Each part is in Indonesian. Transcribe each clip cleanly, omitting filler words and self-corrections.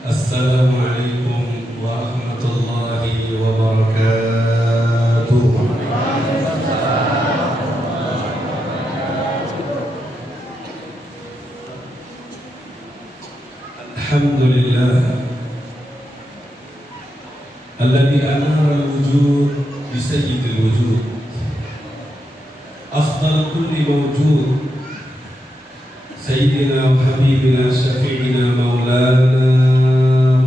Assalamualaikum warahmatullahi wabarakatuh. Alhamdulillah alladzi anara al-wujud bi sayyidil wujud afdal kulli mawjud sayyidina wa habibina syafi'ina maulana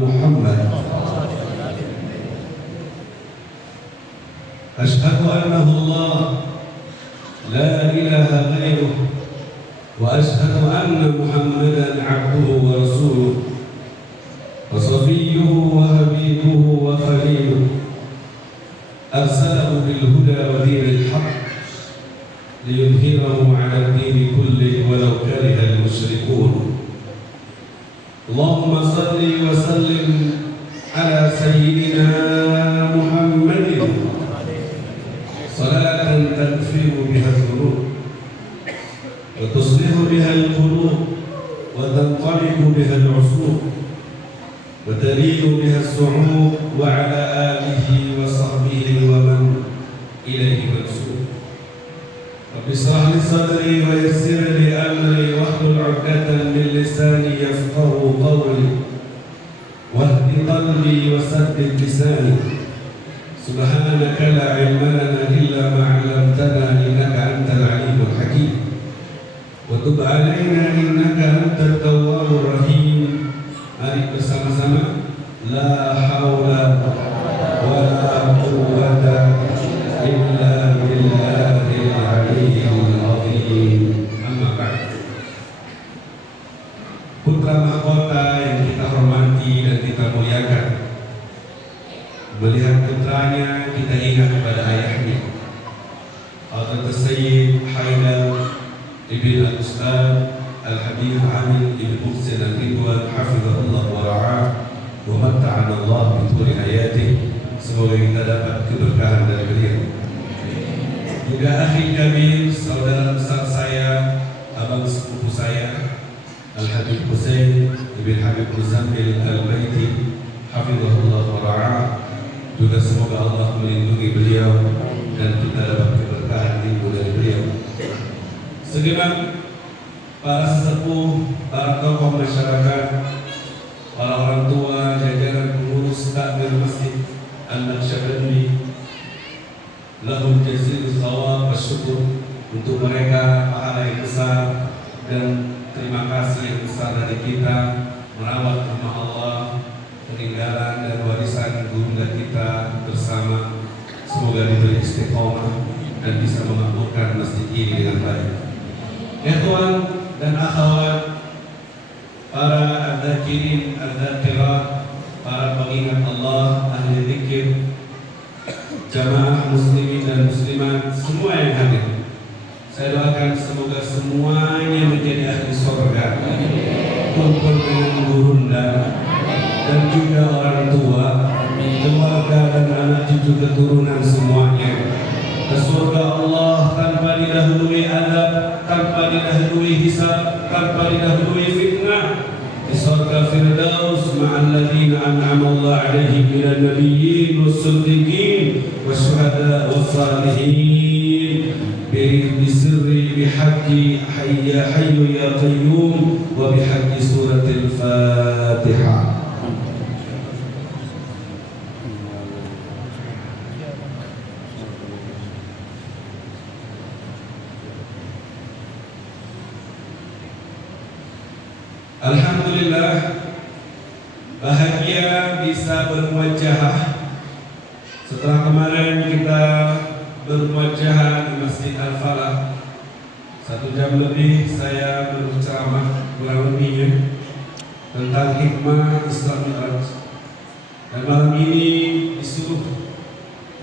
Muhammad. Ashhadu annahu Allah la ilaha ghairuh wa ashhadu anna Muhammadan abduhu wa rasuluh wa safiyyuhu wa habibuhu wa khaliluh arsalahu bil huda wa dinil haqq liyudhhirahu 'ala ad-din kullihi walau kariha al-musyrikun. Allahumma salli wa sallim ala sayyidina Muhammadin salatan tadfi'u biha al-dhunub wa tuslihu biha al-qulub wa tanqalibu biha al-'usub wa talidu biha as-su'ub wa 'ala alihi wa sahbihi wa man ilayhi mansub. Rabbi shrah li sadri wa yassir li amri wahlul 'uqdatan min lisani yafqahu qawli wahdi qalbi wa saddid lisani. Subhanaka la 'ilma lana illa ma 'allamtana innaka antal 'alimul hakim. Wa tub 'alaina innaka antat tawwabur rahim. Mari bersama-sama la haula wa la quwwata illa billahil 'aliyyil 'azim. Amma ba'd. Putra mahkota yang kita hormati dan kita muliakan, melihat putranya kita ingat pada ayahnya, Hadrat Sayyid Haidar ibn al-Ustaz Al-Habib Amir ibn Muhsin Al-Ridwan hafizahullah wa ra'ah wa matta'ana Allah bi tuli hayatih. Semoga kita dapat keberkahan dari beliau. Juga akhi kabir, saudara besar saya, abang sepupu saya, Al-Habib Husain ibn Habib Muzammil Al-Baiti hafizahullah wa ra'ah. Juga semoga Allah melindungi beliau dan kita dapat keberkahan ilmu dari beliau. Segenap para sesepuh, para tokoh masyarakat, para orang tua, jajaran pengurus takmir Masjid An-Naqsyabandi, lahul jazil shawab wa syukur, untuk mereka pahala yang besar dan terima kasih yang besar dari kita merawat rumah Allah, peninggalan dan warisan gurunda kita bersama. Semoga diberi istiqomah dan bisa memakmurkan masjid ini dengan baik. Ikhwan dan akhwat, para adzakirin, adzakirat, para pengingat Allah, ahli zikir, jamaah muslimin dan muslimat, semua yang hadir, saya doakan semoga semuanya menjadi ahli surga, kumpul dengan gurunda dan juga orang tua, keluarga dan anak cucu keturunan semuanya ke surga Allah tanpa didahului adab, tanpa didahului hisab, tanpa didahului fitnah, di surga Firdaus ma'al ladzina an'ama Allah 'alaihim minan nabiyyin was-siddiqin wasyuhada was-salihin bi sirri bihaqqi hayya hayyu ya qayyum wa bihaqqi suratil Fatihah. Alhamdulillah, bahagia bisa bermuajahah setelah kemarin kita bermuajahah di Masjid Al-Falah. 1 jam lebih saya berceramah kurang lebihnya tentang hikmah Isra Mi'raj. Dan malam ini disuruh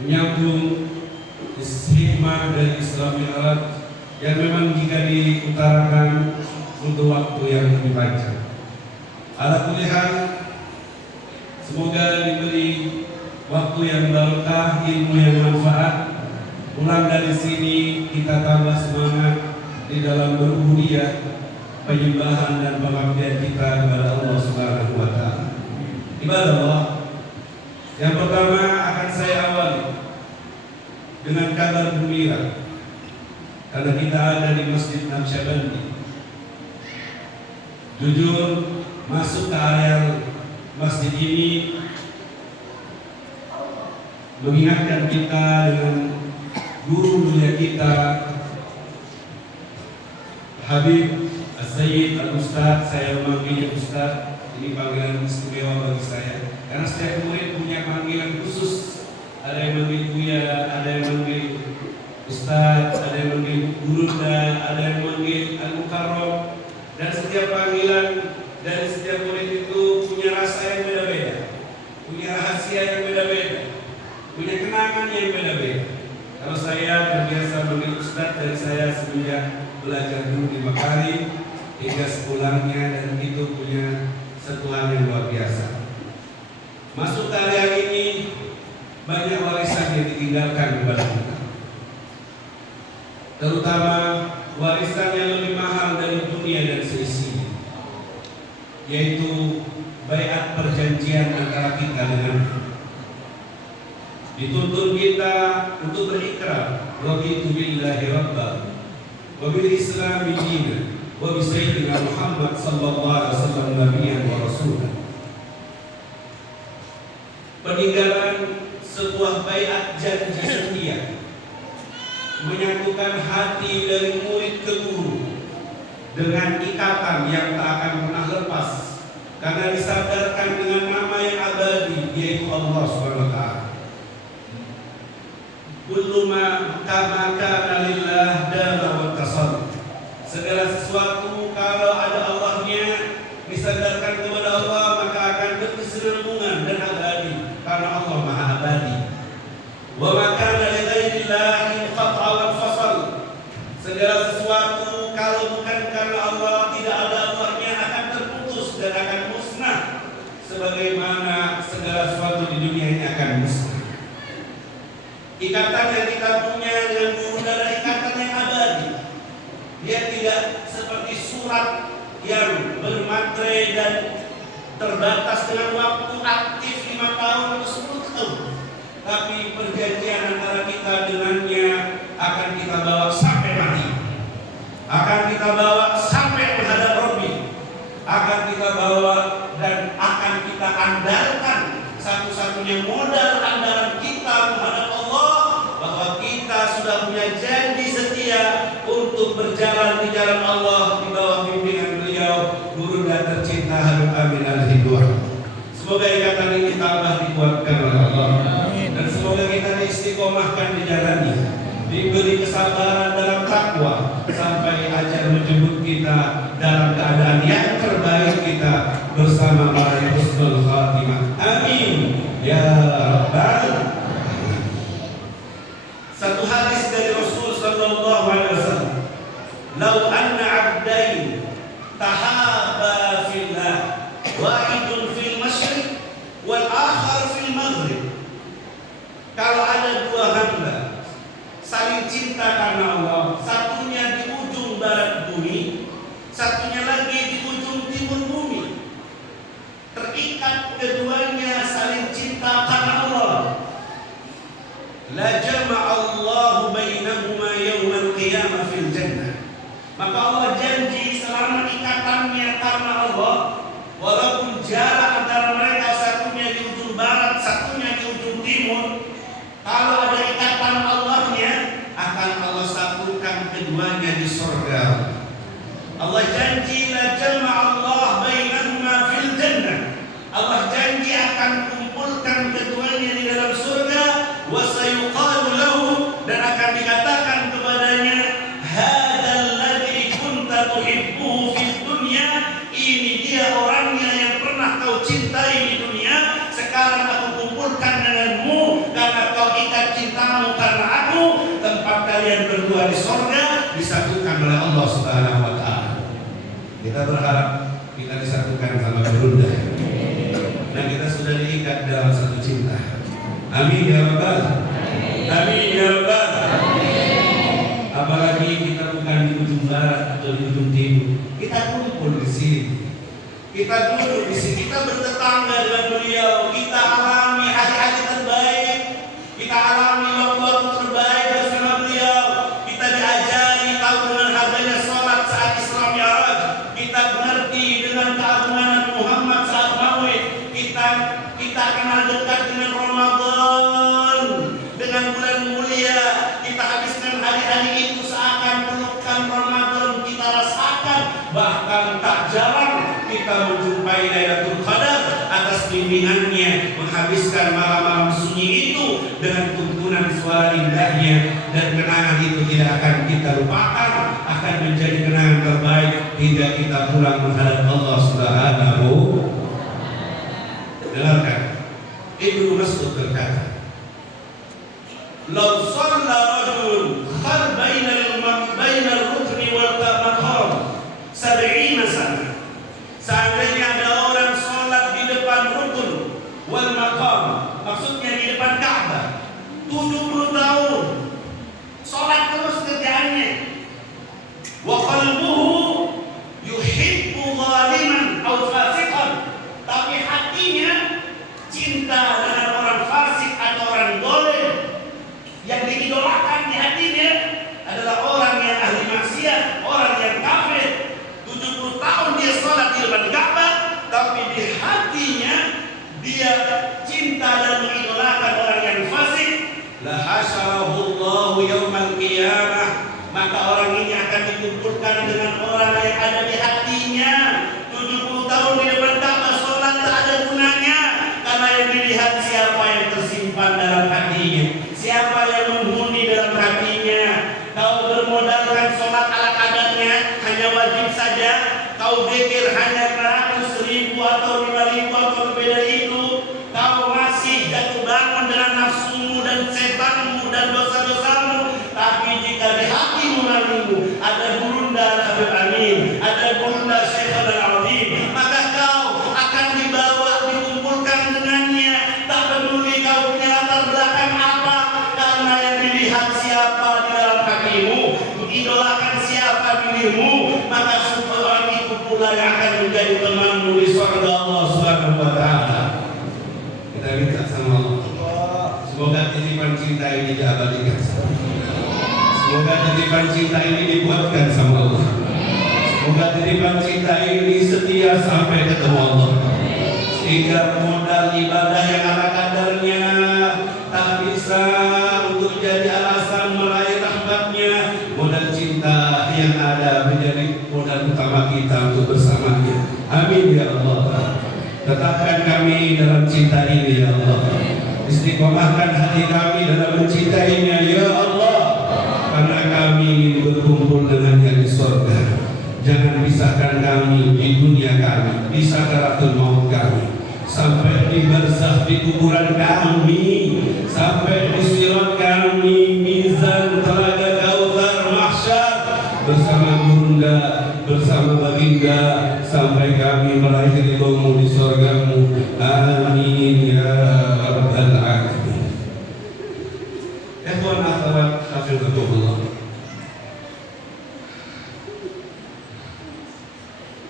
menyambung hikmah dari Isra Mi'raj yang memang jika diutarakan untuk waktu yang lebih panjang. Ala kulli hal, semoga diberi waktu yang barokah, ilmu yang manfaat. Pulang dari sini kita tambah semangat di dalam berubudiyah, penyembahan dan pengabdian kita kepada Allah Subhanahu wa taala. Ibadah Allah, yang pertama akan saya awali dengan kabar gembira, karena kita ada di Masjid Naqsyabandi. Jujur, masuk ke area masjid ini mengingatkan kita dengan guru mulia kita, Habib As-Sayyid Al-Ustaz. Saya memanggilnya Ustaz, ini panggilan istimewa bagi saya, karena setiap murid punya panggilan khusus. Ada yang manggil Buya, ada yang manggil Ustaz, ada yang manggil Gurunda, ada yang manggil Al-Mukarram. Dan setiap panggilan dari setiap murid itu punya rasa yang beda-beda, punya rahasia yang beda-beda, punya kenangan yang beda-beda. Kalau saya terbiasa manggil Ustaz dari saya semenjak belajar dulu di Makarim hingga sepulangnya, dan itu punya sentuhan yang luar biasa. Masuk ke area ini banyak warisan yang ditinggalkan kepada kita, terutama warisan yang lebih mahal dari dunia dan seisinya, yaitu baiat perjanjian antara kita dengan dituntun kita untuk berikrar raditu billahi rabban wa bil islami dinan wa bi sayyidina Muhammad sallallahu alaihi wasallam nabiyyan wa rasulan. Peninggalan sebuah baiat janji setia menyatukan hati dari murid ke guru dengan ikatan yang tak akan pernah lepas, karena disadarkan dengan nama yang abadi, yaitu Allah Subhanahu wa taala. Kullu ma kama kana lillah dama wa tasal. Segala sesuatu kalau ada Allahnya, disadarkan kepada Allah, maka akan berkesinambungan dan abadi, karena Allah Maha Abadi. Wa ma kana li ghairillah inqata wa fasal. Segala sesuatu kalau bukan karena Allah, tidak ada Allahnya, akan terputus dan akan musnah, sebagaimana segala sesuatu di dunia ini akan musnah. Ikatan yang kita punya dengan guru adalah ikatan yang abadi. Dia tidak seperti surat yang bermaterai dan terbatas dengan waktu aktif 5 tahun atau 10 tahun. Tapi perjanjian antara kita dengannya akan kita bawa sampai mati, akan kita bawa sampai menghadap Rabbi, akan kita bawa dan akan kita andalkan. Satu-satunya modal andalan kita menghadap Allah, bahwa kita sudah punya janji setia untuk berjalan di jalan Allah di bawah pimpinan beliau, guru dan tercinta Habib Amin Al-Hidwah. Semoga ikatan ini tambah dikuatkan oleh Allah, dan semoga kita diistiqomahkan di jalannya, diberi kesabaran dalam takwa sampai ajal menjemput kita dalam keadaan yang terbaik kita bersama para husnul khatimah. Amin ya rabbal. Satu hadis dari Rasul sallallahu alaihi wasallam, "Lau anna 'abdain tahaba fillah, wahidun fil masyriq wal akhar fil maghrib." Kalau ada dua hamba saling cinta karena Allah, satunya di ujung barat bumi, satunya lagi di ujung timur bumi, terikat keduanya saling cinta karena Allah, la jama'allahu bainahuma yawmal qiyamah fil jannah. Maka Allah janji selama ikatannya karena Allah, walaupun jarak antara mereka satunya di ujung barat, satunya di ujung timur, kalau ada ikatan Allahnya, akan Allah satukan keduanya di surga. Allah janji la jama'allahu bainahuma fil jannah. Allah janji akan kumpulkan keduanya di dalam surga. Wa sayuqalu lahu, dan akan dikatakan kepadanya, hadzal ladzi kunta tuhibbuhu fid dunya. Ini dia orangnya yang pernah kau cintai di dunia. Sekarang aku kumpulkan denganmu karena kau ikat cintamu karena aku. Tempat kalian berdua di surga disatukan oleh Allah Subhanahu wa taala. Kita berharap kita disatukan sama Gurunda, dan kita sudah diikat dalam satu cinta. Amin ya rabbal. Amin ya rabbal. Apalagi kita bukan di ujung barat atau di ujung timur, kita kumpul di sini. Kita duduk di sini, kita bertetangga dengan beliau, kita alami hari-hari terbaik, kita alami waktu-waktu terbaik bersama beliau. Kita diajari tahu dengan harganya sholat saat Isra Mi'raj, kita mengerti dengan keagungan Muhammad saat Maulid, kita kenal dekat dengan Ramadan, dengan bulan mulia. Kita habiskan hari-hari itu seakan pelukan Ramadan kita rasakan, bahkan tak jarang kita menjumpai Lailatul Qadar atas bimbingannya, menghabiskan malam-malam sunyi itu dengan tuntunan suara indahnya, dan kenangan itu tidak akan kita lupakan, akan menjadi kenangan terbaik hingga kita pulang menghadap Allah Subhanahu. Dengarkan, Ibnu Mas'ud berkata, "Law shalla rajul khal bainal rukni wal maqam 70 sana." Seandainya ada orang sholat di depan rukun wal maqam, maksudnya di depan Ka'bah, 70 tahun sholat terus kerjaannya, wa qalbuhu yuhibbu zaliman aw fasiqan, tapi hatinya cinta dengan orang fasik atau orang zalim, yang diidolakan di hatinya adalah orang yang ahli maksiat, orang yang kafir. 70 tahun dia sholat di depan Ka'bah, tapi di hatinya dia cinta dan mengidolakan orang yang fasik. La hasyarahu Allah yaumal qiyamah, maka orang ini akan dikumpulkan dengan orang yang ada di hatinya. 70 tahun di depan Ka'bah sholat tak ada gunanya, karena yang dilihat siapa yang tersimpan dalam hatinya, siapa yang menghuni dalam hatinya. Kau bermodalkan sholat ala kadarnya, hanya wajib saja. Kau zikir hanya 100.000 atau 5.000 atau lebih dari itu. Kau masih jatuh bangun dengan nafsumu dan setanmu dan dosa-dosamu. Tapi jika di hatimu nalimu ada gurunda Habib Amin, ada gurunda Syekh Al-Azim, maka kau akan dibawa, dikumpulkan dengannya. Tak peduli kau punya latar belakang apa, karena yang dilihat siapa di dalam hatimu, mengidolakan siapa dirimu, maka orang itu pula yang akan menjadi temanmu di surga Allah Subhanahu wa taala. Kita minta sama Allah, semoga titipan cinta ini diabadikan. Semoga titipan cinta ini dibuatkan sama Allah. Semoga titipan cinta ini setia sampai ketemu Allah, sehingga modal ibadah yang ala kadarnya tak bisa untuk jadi alasan meraih rahmatnya. Modal cinta yang ada menjadi modal utama kita untuk bersamanya. Amin ya Allah. Tetapkan kami dalam cinta ini ya Allah. Istiqomahkan hati kami dalam mencintainya ya Allah, karena kami ingin berkumpul dengannya di surga. Jangan pisahkan kami di dunia kami, di sakaratul maut kami, sampai di barzakh, di kuburan kami, sampai di sirat kami, mizan, telaga Kautsar, mahsyar, bersama Bunda, bersama Baginda, sampai kami meraih ridhomu di surgamu. Amin ya rabbal alamin. Ikhwan akhwat hafizatullah,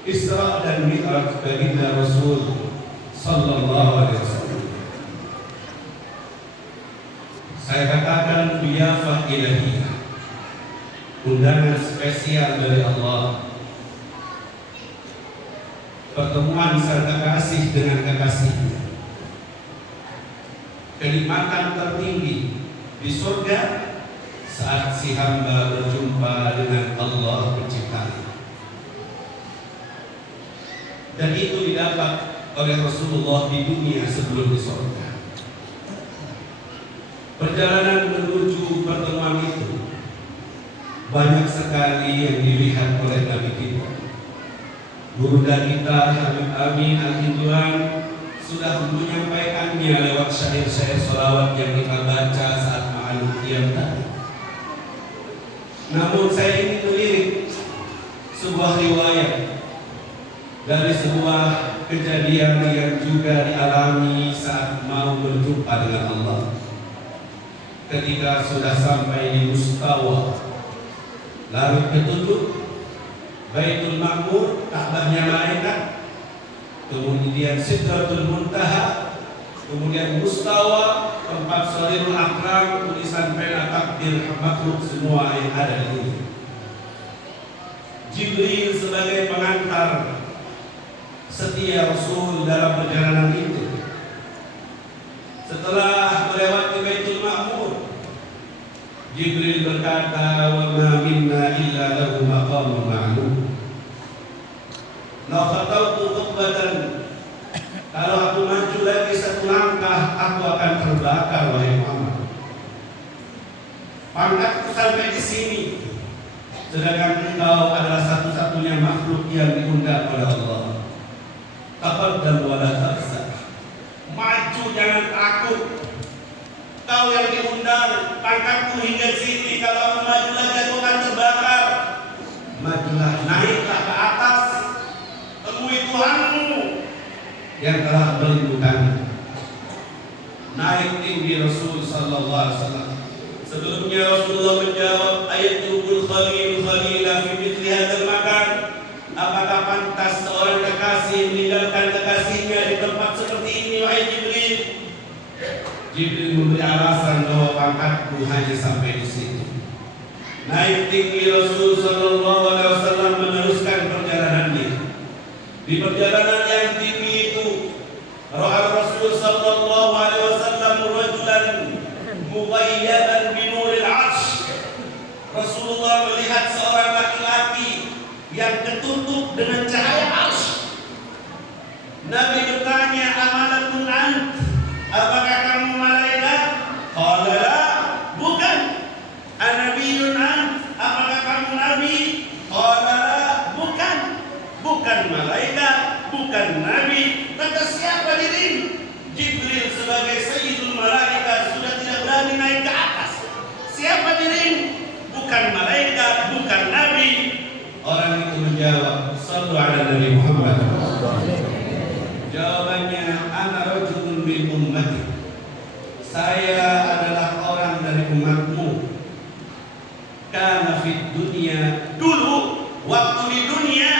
Isra dan Mi'raj baginda Rasul sallallahu alaihi wasallam, saya katakan biyafah ilahiyah, undangan spesial dari Allah, pertemuan serta kasih dengan kekasihnya, kenikmatan tertinggi di surga saat si hamba berjumpa dengan Allah penciptanya. Dan itu didapat oleh Rasulullah di dunia sebelum di surga. Perjalanan menuju pertemuan itu banyak sekali yang dilihat oleh Nabi kita. Guru kita Habib Amin Al-Hinduan sudah menyampaikannya lewat syair-syair sholawat yang kita baca saat ma'alul qiyam tadi. Namun saya ingin melirik sebuah riwayat dari sebuah kejadian yang juga dialami saat mau berjumpa dengan Allah. Ketika sudah sampai di Mustawa, lalu ketujuh Baitul Ma'mur, Ka'bahnya malaikat, kemudian Sidratul Muntaha, kemudian Mustawa, tempat Sholirul Akram, tulisan pena takdir makhluk semua yang ada di sini. Jibril sebagai pengantar setia Rasul dalam perjalanan itu. Setelah melewati Baitul Ma'mur, Jibril berkata, "Wa ma minna illa lahu maqamun ma'lum." La khatautu khutbatan, kalau aku maju lagi satu langkah, aku akan terbakar, wahai Muhammad. Pangkatku sampai di sini, sedangkan engkau adalah satu-satunya makhluk yang diundang oleh Allah. Taqaddam wa la ta'sa. Maju, jangan takut. Kau yang diundang, pangkatku hingga sini. Kalau aku maju lagi, aku akan terbakar. Majulah, naiklah ke atas, temui Tuhanmu yang telah melindungi. Naik tinggi Rasul sallallahu alaihi wasallam. Sebelumnya Rasulullah menjawab, ayatul khalil khalila fi mithli hadzal makan. Apakah pantas seorang kekasih meninggalkan kekasihnya di tempat seperti ini, wahai Jibril? Jibril memberi alasan bahwa pangkatku hanya sampai di sini. Naik tinggi Rasul sallallahu alaihi wasallam meneruskan perjalanannya. Di perjalanan yang tinggi itu, ra'a Rasul sallallahu alaihi wasallam rajulan mughayyaban bi nuril 'arsy. Rasulullah melihat seorang laki-laki yang tertutup dengan cahaya 'arsy. Nabi bertanya, "Amalakun ant?" Apakah kamu malaikat? Qala la, bukan. Anabiyyun ant? Apakah kamu nabi? Qala la, bukan. Bukan malaikat, bukan nabi. Maka siapa dirimu? Jibril sebagai sayyidul malaikat sudah tidak berani naik ke atas. Siapa dirimu? Bukan malaikat, bukan nabi. Orang itu menjawab, "Shallu ala Nabi Muhammad." Jawabannya, "Ana rajulun min ummati." Saya adalah orang dari umatmu. Kana fid dunya, dulu waktu di dunia,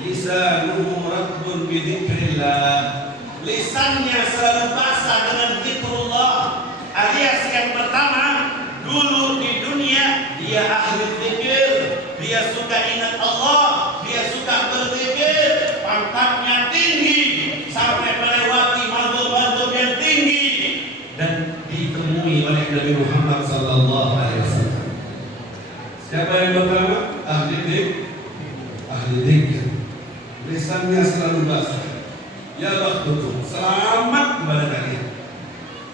lisanuhu ratbun bi dzikrillah. Lisannya selalu basah dengan zikrullah. Alias yang pertama, dulu di dunia dia ahli zikir, dia suka ingat Allah, dia suka berzikir, pangkatnya tinggi sampai melewati mazhab-mazhab yang tinggi dan ditemui oleh Nabi Muhammad sallallahu alaihi wasallam. Siapa yang pertama? Ahli zikir. Lisannya selalu basah. Ya bakhtukum, selamat kepada kalian.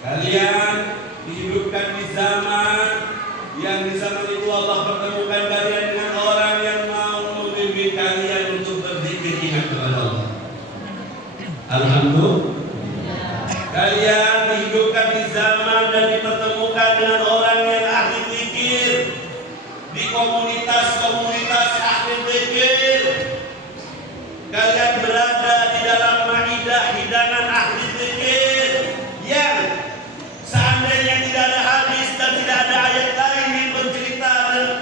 Kalian dihidupkan di zaman yang di zaman itu Allah pertemukan kalian dengan orang yang mau membimbing kalian untuk berzikir ingat kepada Allah. Alhamdulillah. Kalian dihidupkan di zaman dan dipertemukan dengan orang yang ahli zikir, di komunitas-komunitas ahli zikir. Kalian berada di dalam maidah hidangan ahli zikir yang seandainya tidak ada hadis dan tidak ada ayat lain yang bercerita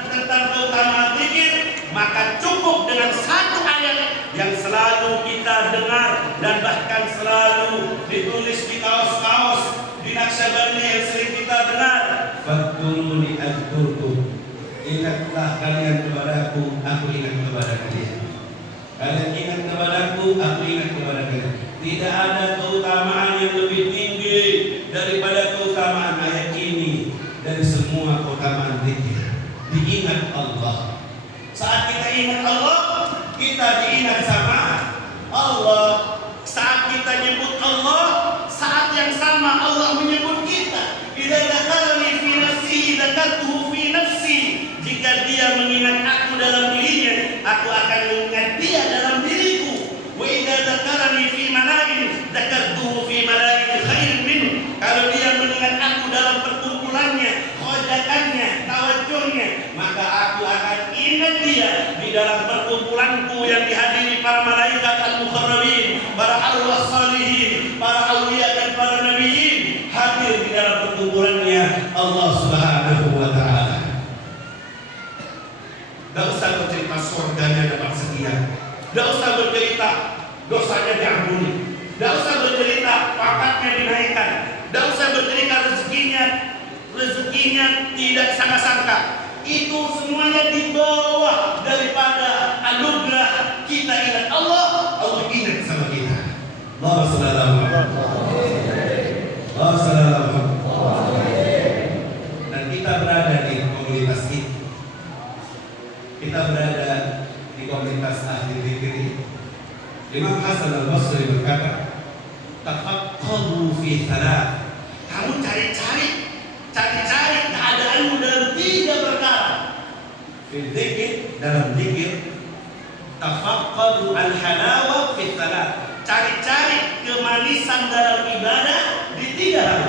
tentang keutamaan zikir, maka cukup dengan satu ayat yang selalu kita dengar dan bahkan selalu ditulis di kaos-kaos di Naqsyabandi yang sering kita dengar. Fadkuruni adzkurkum. Ingatlah kalian kepadaku, aku ingat kepada kalian. Kalian ingat kepadaku, aku ingat kepada kalian. Tidak ada keutamaan yang lebih tinggi daripada keutamaan ayat ini dari semua keutamaan zikir. Diingat Allah. Saat kita ingat Allah, kita diingat sama Allah. Saat kita nyebut Allah, saat yang sama Allah menyebut kita. Idza dzakarani fi nafsi, dzakartuhu fi nafsi. Jika dia mengingat aku dalam dirinya, aku akan mengingat dia dalam diriku. Wa idza dzakarani fi malain, dzakartuhu fi malain khairin minhu. Kalau dia mengingat aku dalam perkumpulannya, khojakannya, tawajuhnya, maka aku akan ingat dia di dalam perkumpulanku yang dihadiri para malaikat al-muqarrabin, para arwah salihin, para awliya dan para nabiyin, hadir di dalam perkumpulannya Allah Subhanahu wa taala. Tidak usah bercerita surganya dapat sekian. Tidak usah bercerita dosanya diampuni. niat tidak sangka-sangka. Itu semuanya di bawah daripada anugerah kita ingat Allah, Allah ingat sama kita. Allahumma shalli ala Muhammad. Allahumma shalli ala Muhammad. Dan kita berada di komunitas ini. Kita berada di komunitas ahli zikir ini. Imam Hasan al-Basri berkata, tafaqqahu fi thalath. Kamu cari-cari keadaanmu dalam 3 perkara. Fi dzikir, dalam zikir. Tafaqqahu al-halawa fi thalath. Cari-cari kemanisan dalam ibadah di 3 hal.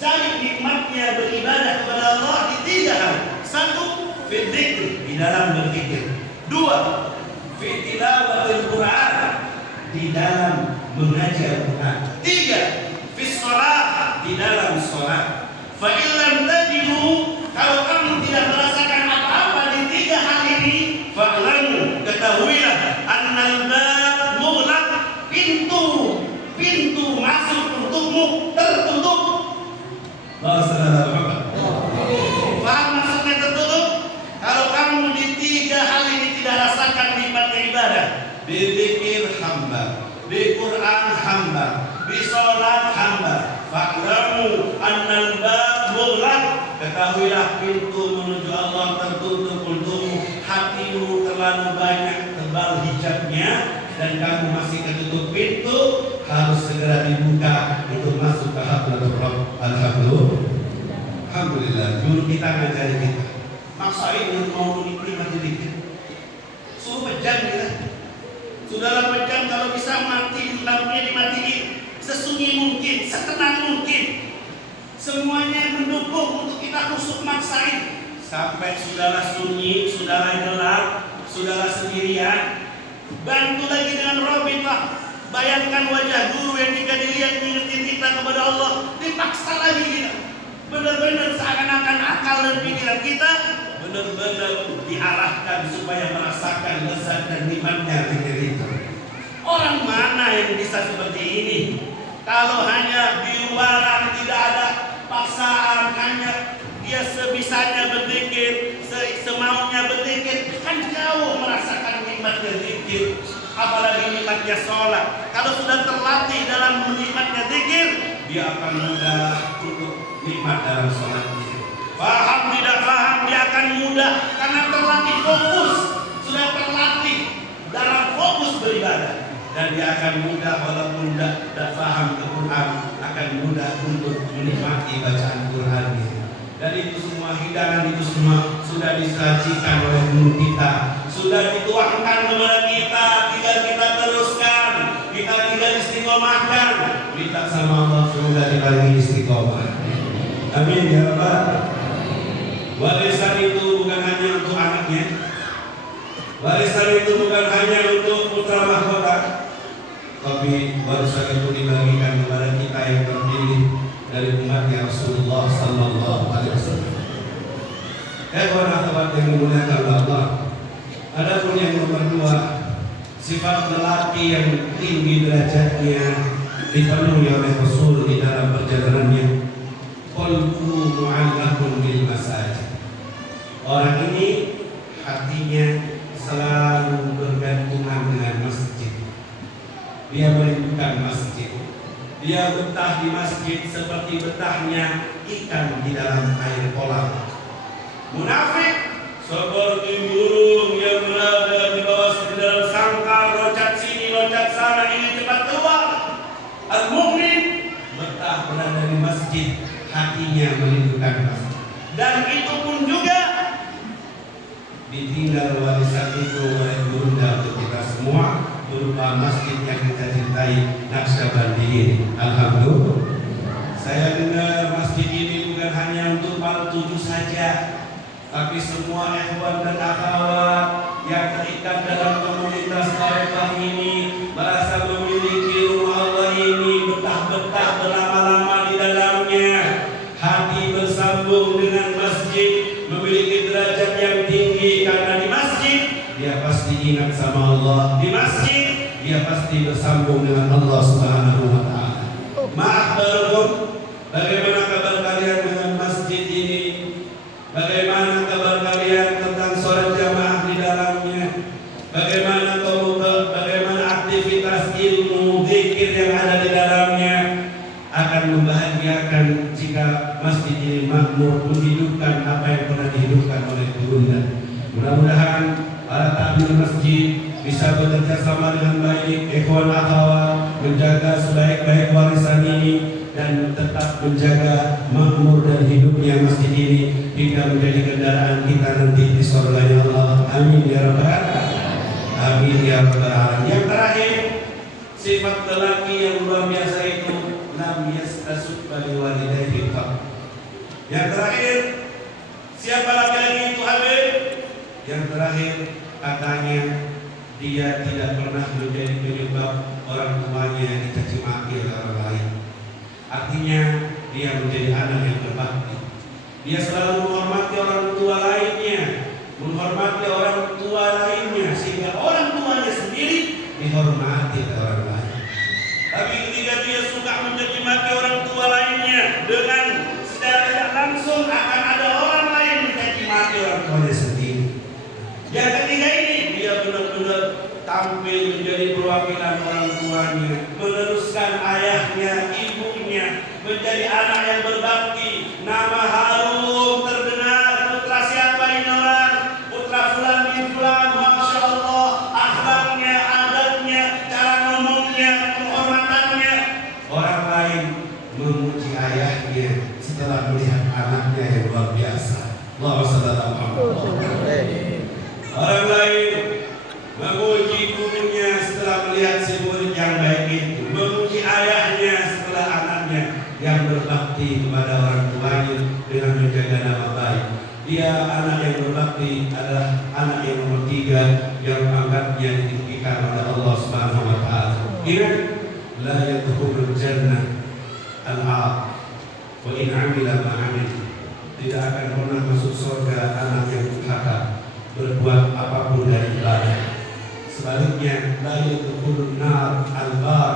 Cari nikmatnya beribadah kepada Allah di 3 hal. 1, fi dzikir, Di dalam berzikir. 2, fi tilawatil Quran, Di dalam mengaji Al-Quran. 3, fi shalah, Di dalam sholat. fa illam tajidu, kalau kamu tidak merasakan apa-apa di 3 hal ini, fa'lamu, ketahuilah, annal bab mughlaq, pintu masuk untukmu tertutup. Allahumma shalli ala Muhammad. Paham maksudnya tertutup? Kalau kamu di 3 hal ini tidak rasakan nikmatnya ibadah, Berzikir hamba, di Quran hamba, di sholat hamba, fa'lamu annal bab mughlaq, ketahuilah pintu menuju Allah tertutup untukmu. Hatimu terlalu banyak tebal hijabnya dan kamu masih ketutup pintu, harus segera dibuka untuk masuk ke Hadratul Rabb. Alhamdulillah, guru kita ngajari kita. maksain mau nikmati dikit. Suruh pejam kita. Sudahlah pejam, kalau bisa mati, lampunya dimatiin sesunyi mungkin, setenang mungkin. Semuanya mendukung untuk kita khusyuk maksain. Sampai sudahlah sunyi, sudahlah gelap, sudahlah sendirian. Bantu lagi dengan robitlah. Bayangkan wajah guru yang jika dilihat mengingatkan kita kepada Allah, dipaksa lagi kita. Benar-benar seakan-akan akal dan pikiran kita benar-benar diarahkan supaya merasakan lezat dan nikmatnya zikir itu. Orang mana yang bisa seperti ini? Kalau hanya di luaran, tidak ada paksaan, hanya dia sebisanya berzikir, semaunya berzikir, kan jauh merasakan nikmatnya zikir. Apalagi nikmatnya sholat. Kalau sudah terlatih dalam menikmatnya zikir, dia akan mudah untuk nikmat dalam sholatnya. Faham tidak faham, dia akan mudah karena terlatih fokus, sudah terlatih dalam fokus beribadah, dan dia akan mudah walaupun tidak faham Al-Quran, akan mudah untuk menikmati bacaan Qurannya. Dan itu semua hidangan, itu semua sudah disajikan oleh guru kita, sudah dituangkan kepada kita, tinggal kita teruskan, kita tinggal istiqomahkan. Minta sama Allah semoga dibagi istiqomah. Amin ya Rabbal. Warisan itu bukan hanya untuk anaknya, warisan itu bukan hanya untuk putra mahkota, tapi warisan itu dibagikan kepada kita yang terpilih dari umatnya Rasulullah Sallallahu Alaihi Wasallam. Kawan akhwat yang dimuliakan Allah, adapun yang nomor 2, sifat lelaki yang tinggi derajatnya dipenuhi oleh Rasul di dalam perjalanannya. Qalbuhu mu'allaqun bil masajid. Orang ini hatinya selalu bergantungan dengan masjid. Dia merindukan masjid. Dia betah di masjid seperti betahnya ikan di dalam air kolam. Munafik seperti burung yang berada di bawah di dalam sangkar, loncat sini, loncat sana, ingin cepat keluar. Al-mu'min betah berada di masjid, hatinya merindukan masjid. Dan itu pun juga ditinggal warisan itu oleh Bunda untuk kita semua berupa masjid yang kita cintai, Naqsyabandi ini. Alhamdulillah. Saya dengar masjid ini bukan hanya untuk para tujuh saja, tapi semua ikhwan dan akhwat yang terikat dalam komunitas Taifah ini merasa memiliki rumah Allah ini, betah-betah berlama-lama di dalamnya, hati bersambung dengan masjid, memiliki derajat yang tinggi karena di masjid dia pasti ingat sama Allah, di masjid dia pasti bersambung dengan Allah Subhanahu wa Ta'ala. Maaf barukum, bagaimana kabar kalian dengan masjid ini? yang ada di dalamnya akan membahagiakan jika masjid ini makmur menghidupkan apa yang pernah dihidupkan oleh Ibunda. Mudah-mudahan para takmir masjid bisa bekerja sama dengan baik, ikhwan akhwat, menjaga sebaik-baik warisan ini dan tetap menjaga makmur dan hidupnya masjid ini hingga menjadi kendaraan kita nanti di surga ya Allah. Amin ya rabbal alamin. Amin ya rabbal alamin. Yang terakhir, sifat lelaki yang luar biasa itu lam yastasud bali walidayhi faq. Yang terakhir, siapa laki-laki itu Habib? Yang terakhir katanya dia tidak pernah menjadi penyebab orang tuanya dicaci maki oleh orang lain. Artinya dia menjadi anak yang berbakti. Dia selalu menghormati orang tua lainnya, menghormati orang tua lainnya sehingga orang tuanya sendiri dihormati oleh orang lain. Tapi ketika dia suka mencaci maki orang tua lainnya dengan secara tidak langsung akan ada orang lain mencaci maki orang tuanya sendiri. Yang ketiga ini dia benar-benar tampil menjadi perwakilan orang tuanya, meneruskan ayahnya, ibunya, menjadi anak yang berbakti. Nama harum terdengar, putra siapa ini orang? Putra fulan bin fulan, masya Allah, akhlaknya, adabnya, cara ngomongnya, penghormatannya. Orang lain memuji ayahnya setelah melihat anaknya yang luar biasa. Allahumma shalli ala Muhammad. Orang lain memuji gurunya setelah melihat si murid yang baik itu, memuji ayahnya setelah anaknya yang berbakti kepada orang tuanya dengan menjaga nama baik. Dia anak yang berbakti adalah anak yang nomor 3 yang pangkatnya ditinggikan oleh Allah Subhanahu wa taala. Ingat, la yadkhulul jannah al-'aq wa in 'amila ma 'amil. Tidak akan pernah masuk surga anak yang durhaka berbuat apapun dari ibadah. Sebaliknya, la yadkhulun nar al-bar.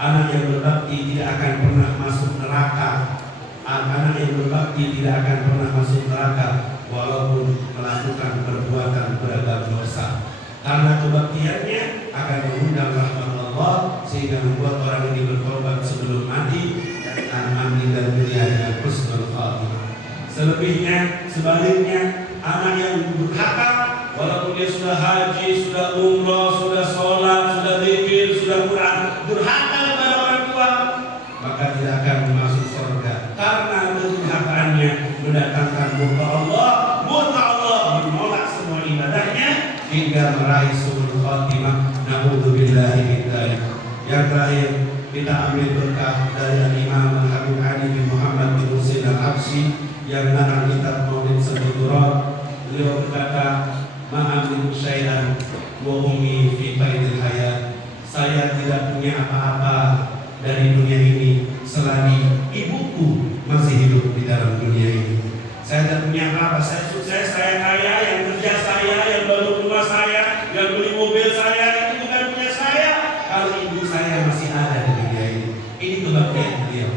Anak yang berbakti tidak akan pernah masuk neraka. Anak yang berbakti tidak akan pernah masuk neraka walaupun melakukan perbuatan beragam dosa. Karena kebaktiannya akan mengundang rahmat Allah sehingga membuat orang ini bertobat sebelum mati dan amin dan dunia dengan husnul khatimah. Selebihnya, sebaliknya, anak yang durhaka walaupun dia sudah haji, sudah umrah, sudah sholat, sudah zikir, sudah Quran, durhaka kepada orang tua, maka tidak akan masuk surga karena kedurhakaannya mendatangkan murka Allah. Murka Allah menolak semua ibadahnya hingga meraih suul khatimah. Na'udzubillahi min dzalik. Yang terakhir, kita ambil berkah dari Imam Habib Ali bin Muhammad bin Husain al-Habsyi yang mengarang kitab Maulid Sabudurat. Beliau berkata, ma'amil syai'an wa ummi fi qaidil hayat. Saya tidak punya apa-apa dari dunia ini selagi ibuku masih hidup di dalam dunia ini. Saya tidak punya apa-apa. Saya sukses, saya kaya, yang kerja saya, yang bangun rumah saya, yang beli mobil saya, itu bukan punya saya kalau ibu saya masih ada di dunia ini. Ini kebaktian beliau.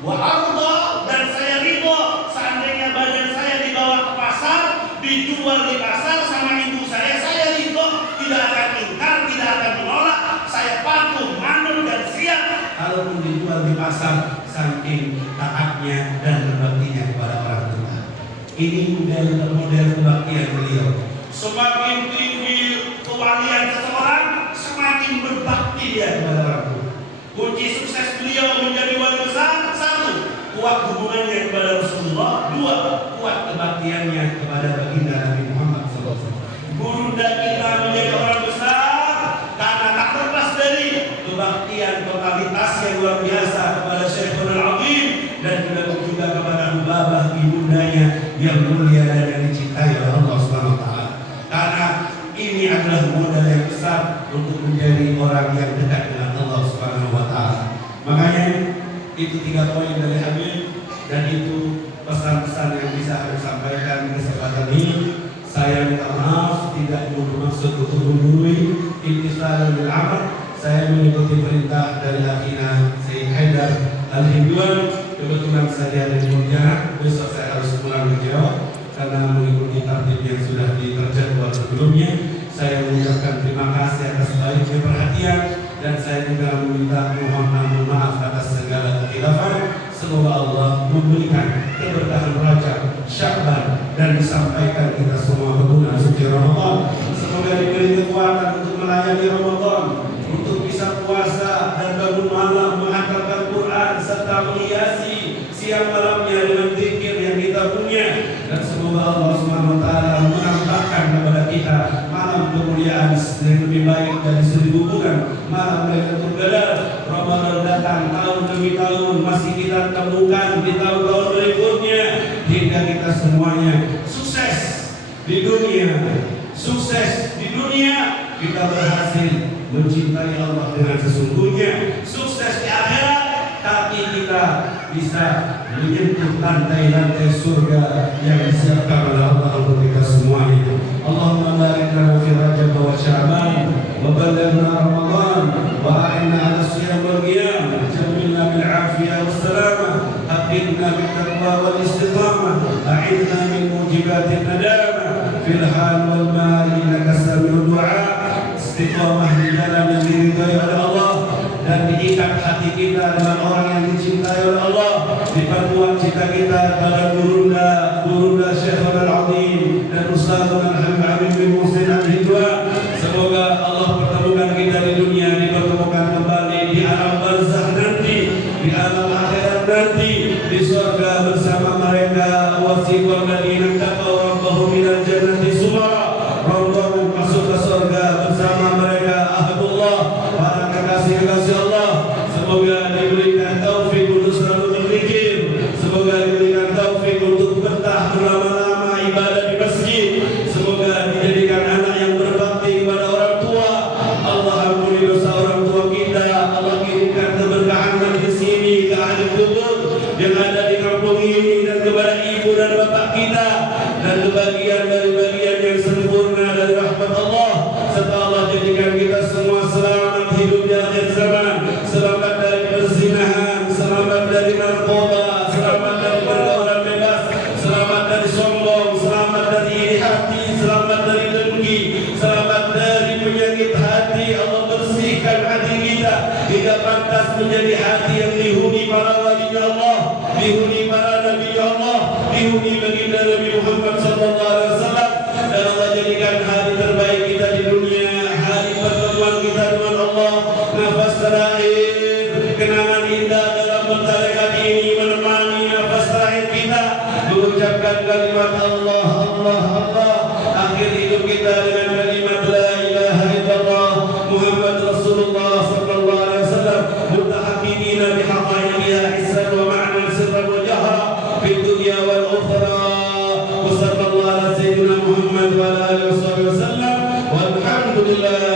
Wa arda, dan saya ridho seandainya badan saya dibawa ke pasar, dijual di pasar sama ibu saya ridho, tidak akan ingkar, tidak akan menolak, saya patuh, manut dan siap kalaupun dijual di pasar saking taatnya dan berbaktinya kepada orang tua. Ini model kebaktian beliau. Semakin tinggi kewalian seseorang, semakin berbakti dia kepada orang tua. Kunci sukses beliau menjadi wali besar: 1, kuat hubungannya kepada Rasulullah; 2, kuat kebaktiannya kepada baginda Nabi Muhammad SAW. Bunda kita menjadi orang besar karena tak terlepas dari kebaktian totalitas yang luar biasa kepada Syekhul Azim dan juga kepada Babah ibundanya yang mulia dan yang dicintai oleh Allah Subhanahu wa taala. Karena ini adalah modal yang besar untuk menjadi orang yang dekat dengan Allah Subhanahu wa taala. Makanya itu 3 poin dari Habib dan itu pesan-pesan yang bisa saya sampaikan di kesempatan ini. Saya minta maaf tidak bermaksud untuk menggurui intisal bil amal. Saya mengikuti perintah dari akhina Sayyid Haidar Al-Hindwan. Kebetulan saya ada di Pontianak, besok saya harus pulang ke Jawa karena mengikuti tertib yang sudah diterjadwal sebelumnya. Saya mengucapkan terima kasih atas baiknya perhatian dan saya juga meminta mohon maaf atas segala kekhilafan. Semoga Allah memberikan keberkahan Rajab, Sya'ban, dan disampaikan kita semua ke bulan suci Ramadan. Semoga diberi kekuatan untuk melayani Ramadan, untuk bisa puasa dan bangun malam menghantarkan Quran serta menghiasi siang malamnya dengan zikir yang kita punya. Dan semoga Allah SWT menampakkan kepada kita malam kemuliaan yang lebih baik dari 1000 bulan, malam Lailatul Qadar. Ramadan datang tahun demi tahun, masih kita temukan di tahun-tahun berikutnya, hingga kita semuanya sukses di dunia, sukses di dunia, kita berhasil mencintai Allah dengan sesungguhnya, sukses di akhirat, tapi kita bisa menyentuh lantai-lantai surga yang disiapkan oleh Allah untuk kita semuanya. Allahumma barik lana fi Rajab wa Sya'ban wa ballighna Ramadan wa a'inna 'ala siyam wal qiyam, jamilna bil 'afiyah was salamah, aqimna bit taqwa wal istiqamah, a'inna min mujibatin nadamah fil hal wal mal, innaka sami'ud du'a. Istiqamah di jalan yang diridhai oleh Allah, dan diikat hati kita dengan orang yang dicintai oleh Allah, diperkuat cita kita pada gurunda Syekhul Al-Azim dan Ustazul Al-Habib bin Muhsin Al-Hidwan. Semoga Allah pertemukan kita di dunia, dipertemukan kembali di alam barzakh nanti, di alam akhirat nanti, di surga bersama mereka. Wasiqal ladzina taqaw rabbahum minal jannati zumara, rombongan masuk ke surga bersama mereka ahadullah, para kekasih-kekasih Allah. Semoga diberikan taufik untuk selalu berzikir, semoga diberikan taufik untuk betah berlama-lama ibadah di masjid, semoga dijadikan anak yang berbakti kepada orang tua. Allah ampuni dosa orang tua kita, Allah kirimkan keberkahan di sini ke ahli kubur yang ada di kampung ini, dan kepada ibu dan bapak kita, dan kebagian dari bagian yang sempurna dari rahmat Allah, serta Allah jadikan kita semua selamat hidup di akhir zaman, selamat dari perzinahan, selamat dari narkoba, selamat dari pergaulan bebas, selamat dari sombong, selamat dari iri hati, selamat dari dengki, selamat dari penyakit hati. Allah bersihkan hati kita hingga pantas menjadi hati yang dihuni para walinya Allah, dihuni para nabi Allah, dihuni baginda Nabi Muhammad SAW. Dan Allah jadikan hari terbaik kita di dunia, hari pertemuan kita dengan Allah, nafas terakhir, kenangan indah dalam bertarekat ini menemani nafas terakhir kita, mengucapkan kalimat Allah, Allah, Allah. Akhir hidup kita dengan kalimat la ilaha illallah Muhammad Rasulullah sallallahu alaihi wasallam, mutahaqqiqina bihaqaiqiha hissan wa ma'nan sirran wa jahra fid dunya wal ukhra. Wa sallallahu ala sayyidina Muhammad wa ala alihi wasallam, walhamdulillah.